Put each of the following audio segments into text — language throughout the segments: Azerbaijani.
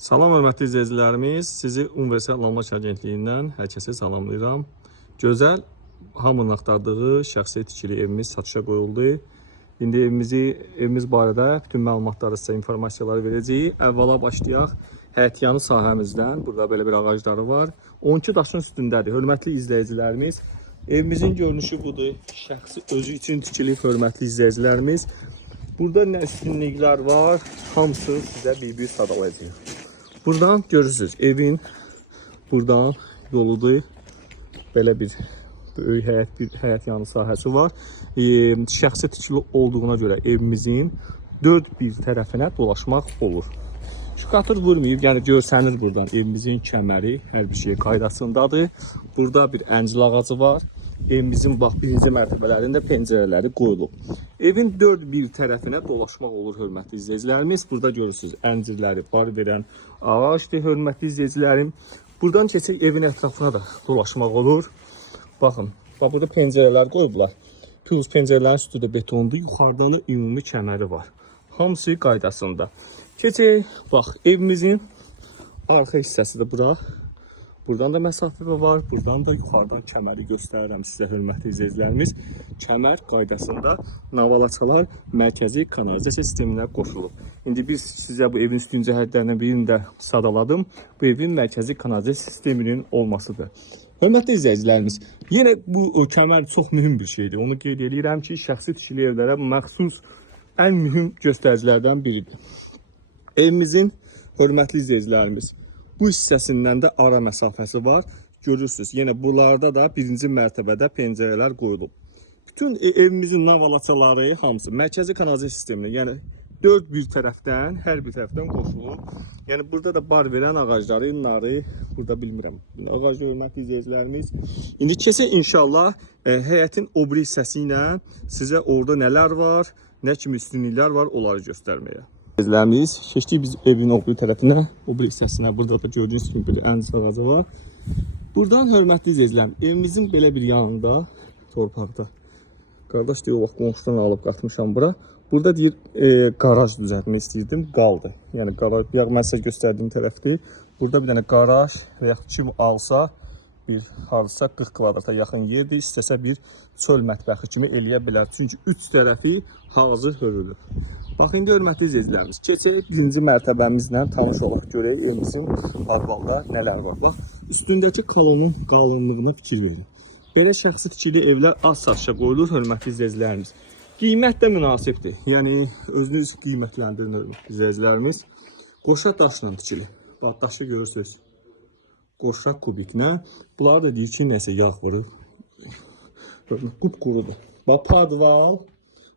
Salam hörmətli izləyicilərimiz, sizi Universal Almaç Agentliyindən hər kəsə salamlayıram. Gözəl, hamının axtardığı şəxsi tikili evimiz satışa qoyuldu. İndi evimiz barədə bütün məlumatları sizə informasiyalar verəcəyik. Əvvəla başlayaq həyətyanı sahəmizdən. Burada belə bir ağacları var. 12 daşın üstündədir. Hörmətli izləyicilərimiz, evimizin görünüşü budur. Şəxsi özü üçün tikili hörmətli izləyicilərimiz. Burada nə üstünlüklər var, hamısı sizə bir sadalayacaq. Buradan görürsünüz, evin buradan yoludur. Belə bir böyük həyət yanı sahəsi var. Şəxsi tikili olduğuna görə evimizin dörd bir tərəfinə dolaşmaq olur. Şükatır vurmayıb, yəni görsənir buradan evimizin kəməri, hər bir şey qaydasındadır. Burada bir əncil ağacı var. Evimizin bax birinci mərtəbələrində pəncərələri qoyulub. Evin dörd bir tərəfinə dolaşmaq olur hörmətli izləyicilərimiz. Burada görürsünüz əncirləri bar verən ağacdır hörmətli izləyicilərim. Buradan keçək evin ətrafına da dolaşmaq olur. Baxın, bax burada pəncərələr qoyublar. Plus pəncərələrin üstü də betondur. Yuxarıdan da ümumi kəməri var. Hamısı qaydasında. Keçək, bax evimizin arxa hissəsi də bura. Buradan da məsafə var, buradan da yuxarıdan kəməri göstərirəm sizə hörmətli izləyicilərimiz. Kəmər qaydasında navalaçalar mərkəzi kanalizasiya sisteminə qoşulub. İndi biz sizə bu evin üstün cəhətlərindən birini də sadaladım. Bu evin mərkəzi kanalizasiya sisteminin olmasıdır. Hörmətli izləyicilərimiz, yenə bu kəmər çox mühüm bir şeydir. Onu qeyd edirəm ki, şəxsi tikili evlərə məxsus ən mühüm göstəricilərdən biridir. Evimizin hörmətli izləyicilərimiz, bu hissəsindən də ara məsafəsi var. Görürsünüz, yenə buralarda da birinci mərtəbədə pəncərələr qoyulub. Bütün evimizin navalaçaları hamısı mərkəzi kanalizasiya sisteminə, yəni dörd bir tərəfdən, hər bir tərəfdən qoşulub. Yəni burada da bar verən ağacları, narı, burada bilmirəm. Ağac hörmətli izləyicilərimiz. İndi keçək inşallah həyətin o biri hissəsi ilə sizə orada nələr var, nə kimi üstünlüklər var, onları göstərməyə. İzləyicilərimiz, keçdik biz evin o biri tərəfinə, o biri hissəsinə. Burada da gördüyünüz kimi bir əncir ağacı var. Buradan hörmətli izləyicilərim, evimizin belə bir yanında, torpaqda. Qardaş deyir, o vaxt qonşudan alıb qatmışam bura. Burada deyir, qaraj düzəltmək istəyirdim, qaldı. Yəni qaraj, mən sizə göstərdiyim tərəfdir. Burada bir dənə qaraj və yaxud kim alsa, bir hardasa 40 kvadrata yaxın yerdir. İstəsə bir çöl mətbəxi kimi eləyə bilər. Çünki 3 tərəfi hazır hörülür. Bax, indi hörmətli izləyicilərimiz, keçək birinci mərtəbəmizlə tanış olaq. Görək evimizin balbalda nələr var. Bax, üstündəki kolonun qalınlığına fikir verin. Belə şəxsi tikili evlər az satışa qoyulur, hörmətli izləyicilərimiz. Qiymət də münasibdir. Yəni, özünüz qiymətləndirin, hörmətli izləyicilərimiz. Qoşa daşla tikili. Bax, daşı görürsünüz. Qoşa kubiklə. Bunlar da deyir ki, nəsə yağ vurur. Qupqurudur. Bax, padval.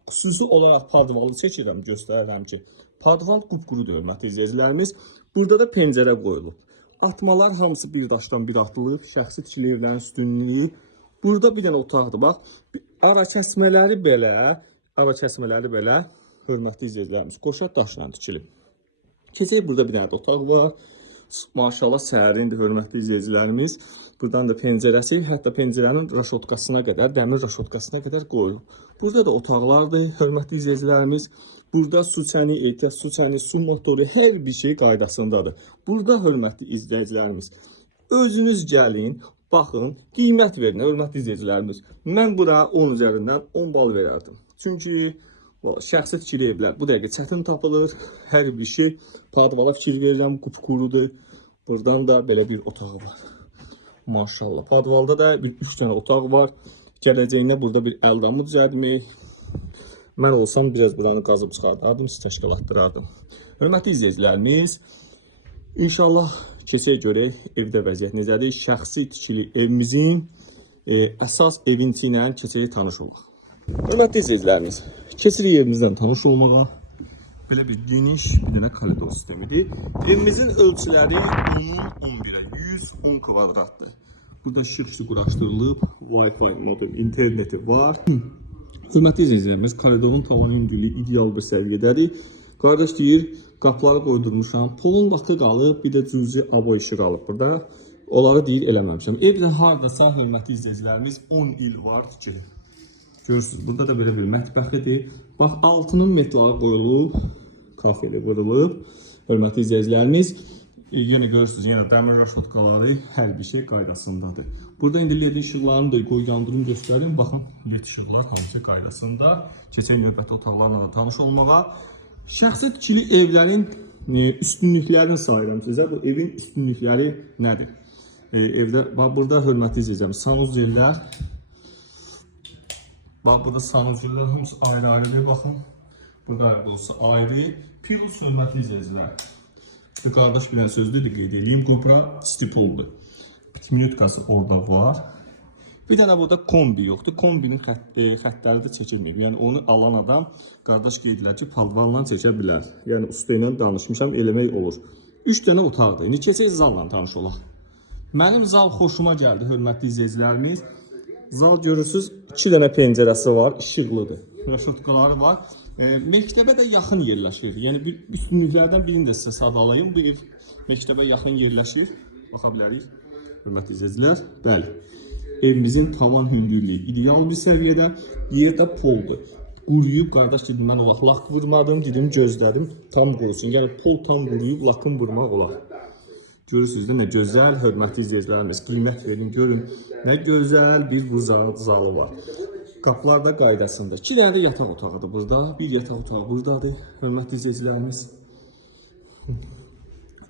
Xüsusi olaraq padvalı çəkirəm, göstərirəm ki, padval qupqurudur, hörmətli izləyicilərimiz. Burada da pəncərə qoyulub. Atmalar hamısı bir daşdan bir atılıb. Şəxsi tikili evlərin üstünlüyü. Burada bir dənə otaqdır, bax. Ara kəsmələri belə, hörmətli izləyicilərimiz, qoşa daşla tikilib. Keçək, burada bir dənə də otaq var. Maşallah sərindir, hörmətli izləyicilərimiz. Buradan da pəncərəsi, hətta pəncərənin raşotkasına qədər, dəmir raşotkasına qədər qoyulub. Burada da otaqlardır, hörmətli izləyicilərimiz. Burada su çəni, ehtiyac su çəni, su motoru, hər bir şey qaydasındadır. Burada, hörmətli izləyicilərimiz, özünüz gəlin, baxın, qiymət verin, hörmətli izləyicilərimiz. Mən bura 10 üzərindən 10 bal verərdim. Çünki şəxsi tikili evlər bu dəqiqə çətin tapılır. Hər bir şey padvala fikir verirəm, qupqurudur. Buradan da belə bir otaq var. Maşallah. Padvalda da 3 dənə otaq var. Gələcəyində burada bir əldamı düzəltmək. Mən olsam biraz buranı qazıb çıxardardım, siz təşkilatdırardım. Hörmətli izləyicilərimiz, inşallah keçək görək evdə vəziyyət necədir. Şəxsi tikili evimizin əsas evinti ilə keçək tanış olaq. Hörmətli izləyicilərimiz, keçirik evimizdən tanış olmağa. Belə bir geniş bir dənə koridor sistemidir. Evimizin ölçüləri 10-un 11-ə, 110 kvadratdır. Burada işıq quraşdırılıb, Wi-Fi modem, interneti var. Hörmətli izləyicilərimiz, koridorun tavan hündürlüyü ideal bir səviyyədədir. Qardaş deyir, qapıları qoydurmuşam, polun vaxtı qalıb, bir də cüzi abo işi qalıb burada. Onları deyir, eləməmişəm. Evdə haradasa, hörmətli izləyicilərimiz, 10 il var tikili. Görürsünüz, burada da belə bir mətbəxidir. Bax, altının metraları qoyulub, kafeli qırılıb. Hörmətli izləyicilərimiz, Yenə görürsünüz, yenə dəmir raşotkaları hər bir şey qaydasındadır. Burada indi LED işıqlarını da qoy yandırım göstərim. Baxın, LED işıqlar hamısı qaydasında. Keçən növbəti otaqlarla da tanış olmağa. Şəxsi tikili evlərin üstünlüklərini sayıram sizə. Bu evin üstünlükləri nədir? Evdə, bax burada hörmətli izləyəcəm, sanuzellər. Bax burada sanuzellər hamısı ayrı-ayrıdır, baxın. Burada olsa ayrı. Plus hörmətli izləyicilər. Qardaş bilən sözdür, qeyd edeyim, Cobra stipoldur. Minutkası orada var. Bir dənə burada kombi yoxdur. Kombinin xəttləri də çəkilməyib. Yəni onu alan adam qardaş qeyd edilər ki, palvarla çəkə bilər. Yəni usta ilə danışmışam, eləmək olur. 3 dənə otaqdır. İndi keçək zalla tanış olaq. Mənim zal xoşuma gəldi, hörmətli izləyicilərimiz. Zal görürsünüz, 2 dənə pəncərəsi var, işıqlıdır. Rəşotkaları var. Məktəbə də yaxın yerləşir. Yəni üstünlüklərdən birini də sizə sadalayım. Bu ev məktəbə yaxın yerləşir. Baxa bilərik. Hörmətli izləyicilər. Bəli. Evimizin tavan hündürlüyü ideal bir səviyyədə. Yerdə poldur. Quruyub, qardaş dedim, mən o vaxt lak vurmadım, dedim, gözlədim, tam qolsun. Yəni pol tam quruyub, lakın vurmaq olar. Görürsünüz də nə gözəl, hörmətli izləyicilərimiz, qiymət verin, görün. Nə gözəl bir zalı var. Qapılar da qaydasında. 2 dənə də yataq otağıdır burada. Bir yataq otağı buradadır, hörmətli izləyicilərimiz.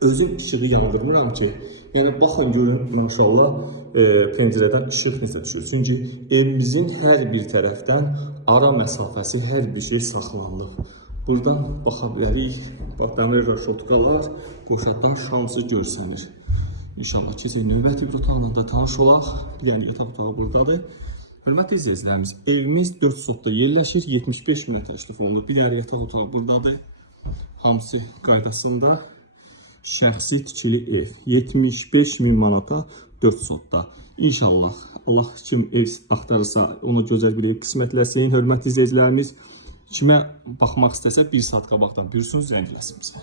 Özüm işığı yandırmıram ki, yəni baxın görün, maşallah, pəncərədən işıq necə düşür. Çünki evimizin hər bir tərəfdən ara məsafəsi, hər bir şey saxlanılıb. Buradan baxa bilərik, dəmir raşotkalar, qoşadan şansı görsənir. İnşallah keçək növbəti bir otaqla da tanış olaq. Yəni yataq otağı buradadır. Hörmətli izləyicilərimiz, evimiz 4 sotda yerləşir, 75 minə təklif olunur. Bir dənə yataq otağı buradadır. Hamısı qaydasında. Şəxsi tikili ev 75 min manata 4 sotda. İnşallah Allah kim ev axtarırsa ona gözəl bir ev qismətləsin. Hörmətli izləyicilərimiz, kimə baxmaq istəsə 1 saat qabaqdan buyursun, zəng eləsin bizə.